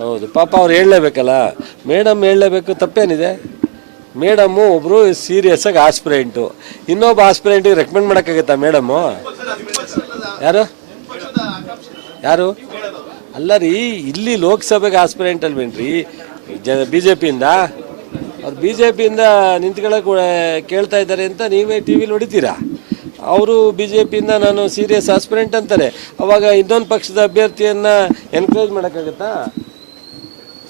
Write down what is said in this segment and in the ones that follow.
ಹೌದು ಪಾಪ ಅವ್ರು ಹೇಳಲೇಬೇಕಲ್ಲ ಮೇಡಮ್ ಹೇಳಲೇಬೇಕು ತಪ್ಪೇನಿದೆ ಮೇಡಮ್ಮು ಒಬ್ಬರು ಆಗಿ ಆಸ್ಪಿರೆಂಟು ಇನ್ನೊಬ್ಬ ಆಸ್ಪಿರೆಂಟಿಗೆ ರೆಕಮೆಂಡ್ ಮಾಡೋಕ್ಕಾಗತ್ತಾ ಮೇಡಮ್ಮು ಯಾರು ಯಾರು ಅಲ್ಲ ರೀ ಇಲ್ಲಿ ಲೋಕಸಭೆಗೆ ಆಸ್ಪಿರೆಂಟ್ ಅಲ್ವೇನ್ರಿ ಜ ಬಿ ಜೆ ಪಿಯಿಂದ ಅವ್ರು ಬಿ ಜೆ ಪಿಯಿಂದ ನಿಂತ್ಕೊಳ್ಳೋಕೆ ಕೇಳ್ತಾ ಇದ್ದಾರೆ ಅಂತ ನೀವೇ ಟಿ ವಿಲಿ ಹೊಡಿತೀರಾ ಅವರು ಬಿ ಜೆ ಪಿಯಿಂದ ನಾನು ಸೀರಿಯಸ್ ಆಸ್ಪಿರೆಂಟ್ ಅಂತಾರೆ ಅವಾಗ ಇನ್ನೊಂದು ಪಕ್ಷದ ಅಭ್ಯರ್ಥಿಯನ್ನು ಎನ್ಕರೇಜ್ ಮಾಡೋಕ್ಕಾಗತ್ತಾ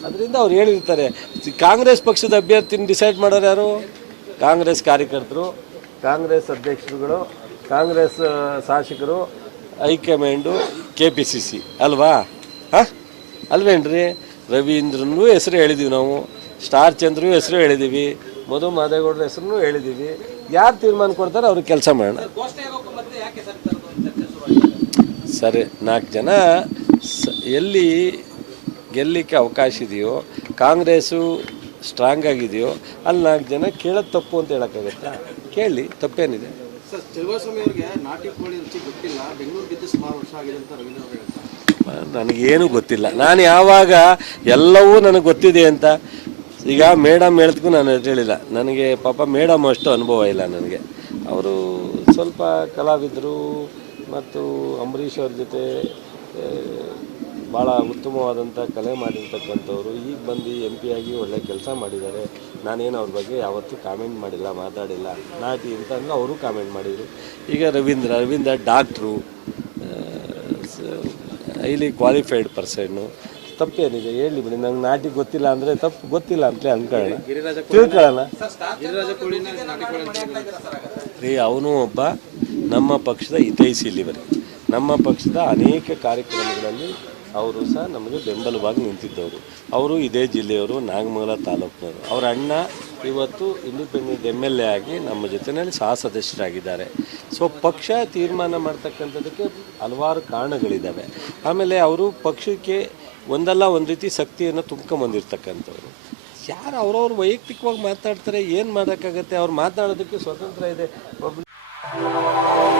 ಅದರಿಂದ ಅವ್ರು ಹೇಳಿರ್ತಾರೆ ಕಾಂಗ್ರೆಸ್ ಪಕ್ಷದ ಅಭ್ಯರ್ಥಿನ ಡಿಸೈಡ್ ಮಾಡೋರು ಯಾರು ಕಾಂಗ್ರೆಸ್ ಕಾರ್ಯಕರ್ತರು ಕಾಂಗ್ರೆಸ್ ಅಧ್ಯಕ್ಷರುಗಳು ಕಾಂಗ್ರೆಸ್ ಶಾಸಕರು high command K P C C ಅಲ್ವಾ ಹಾಂ ಅಲ್ವೇನ್ರಿ ರವೀಂದ್ರನೂ ಹೆಸರು ಹೇಳಿದ್ದೀವಿ ನಾವು ಸ್ಟಾರ್ ಚಂದ್ರು ಹೆಸರು ಹೇಳಿದ್ದೀವಿ ಮಧು ಮಾದೇಗೌಡರ ಹೆಸರು ಹೇಳಿದ್ದೀವಿ ಯಾರು ತೀರ್ಮಾನ ಕೊಡ್ತಾರೆ ಅವ್ರಿಗೆ ಕೆಲಸ ಮಾಡೋಣ ಸರಿ ನಾಲ್ಕು ಜನ ಎಲ್ಲಿ ಗೆಲ್ಲಿಕ್ಕೆ ಅವಕಾಶ ಇದೆಯೋ ಕಾಂಗ್ರೆಸ್ಸು ಸ್ಟ್ರಾಂಗ್ ಆಗಿದೆಯೋ ಅಲ್ಲಿ ನಾಲ್ಕು ಜನ ಕೇಳೋದು ತಪ್ಪು ಅಂತ ಹೇಳೋಕ್ಕಾಗುತ್ತೆ ಕೇಳಿ ತಪ್ಪೇನಿದೆ ನನಗೇನು ಗೊತ್ತಿಲ್ಲ ನಾನು ಯಾವಾಗ ಎಲ್ಲವೂ ನನಗೆ ಗೊತ್ತಿದೆ ಅಂತ ಈಗ ಮೇಡಮ್ ಹೇಳಿದ್ಕು ನಾನು ಹೇಳಿಲ್ಲ ನನಗೆ ಪಾಪ ಮೇಡಮ್ ಅಷ್ಟು ಅನುಭವ ಇಲ್ಲ ನನಗೆ ಅವರು ಸ್ವಲ್ಪ ಕಲಾವಿದರು ಮತ್ತು ಅಂಬರೀಷ್ ಅವ್ರ ಜೊತೆ ಭಾಳ ಉತ್ತಮವಾದಂಥ ಕಲೆ ಮಾಡಿರ್ತಕ್ಕಂಥವ್ರು ಈಗ ಬಂದು ಎಂ ಪಿ ಆಗಿ ಒಳ್ಳೆ ಕೆಲಸ ಮಾಡಿದ್ದಾರೆ ನಾನೇನು ಅವ್ರ ಬಗ್ಗೆ ಯಾವತ್ತೂ ಕಾಮೆಂಟ್ ಮಾಡಿಲ್ಲ ಮಾತಾಡಿಲ್ಲ ನಾಟಿ ಅಂತ ಅಂದ್ರೆ ಅವರು ಕಾಮೆಂಟ್ ಮಾಡಿದರು ಈಗ Ravindra Ravindra doctor highly qualified person ತಪ್ಪೇನಿದೆ ಹೇಳಿ ಬಿಡಿ ನಂಗೆ ನಾಟಿ ಗೊತ್ತಿಲ್ಲ ಅಂದ್ರೆ ತಪ್ಪು ಗೊತ್ತಿಲ್ಲ ಅಂತ ಅನ್ಕೊಳ್ಳಿ ತಿಳ್ಕೊಳ್ಳೋಣ ರೀ ಅವನು ಒಬ್ಬ ನಮ್ಮ ಪಕ್ಷದ ಹಿತೈಸಿ ಇಲ್ಲಿವರೆ ನಮ್ಮ ಪಕ್ಷದ ಅನೇಕ ಕಾರ್ಯಕ್ರಮಗಳಲ್ಲಿ ಅವರು ಸಹ ನಮಗೆ ಬೆಂಬಲವಾಗಿ ನಿಂತಿದ್ದವರು ಅವರು ಇದೇ ಜಿಲ್ಲೆಯವರು ನಾಗಮಂಗಲ ತಾಲೂಕಿನವರು ಅವರ ಅಣ್ಣ ಇವತ್ತು ಇಂಡಿಪೆಂಡೆಂಟ್ ಎಮ್ ಎಲ್ ಎ ಆಗಿ ನಮ್ಮ ಜೊತೆಯಲ್ಲಿ ಸಹ ಸದಸ್ಯರಾಗಿದ್ದಾರೆ ಸೊ ಪಕ್ಷ ತೀರ್ಮಾನ ಮಾಡ್ತಕ್ಕಂಥದ್ದಕ್ಕೆ ಹಲವಾರು ಕಾರಣಗಳಿದ್ದಾವೆ ಆಮೇಲೆ ಅವರು ಪಕ್ಷಕ್ಕೆ ಒಂದಲ್ಲ ಒಂದು ರೀತಿ ಶಕ್ತಿಯನ್ನು ತುಂಬ್ಕೊಂಬಂದಿರ್ತಕ್ಕಂಥವ್ರು ಯಾರು ಅವರವ್ರು ವೈಯಕ್ತಿಕವಾಗಿ ಮಾತಾಡ್ತಾರೆ ಏನು ಮಾಡೋಕ್ಕಾಗತ್ತೆ ಅವ್ರು ಮಾತಾಡೋದಕ್ಕೆ ಸ್ವತಂತ್ರ ಇದೆ ಒಬ್ಬ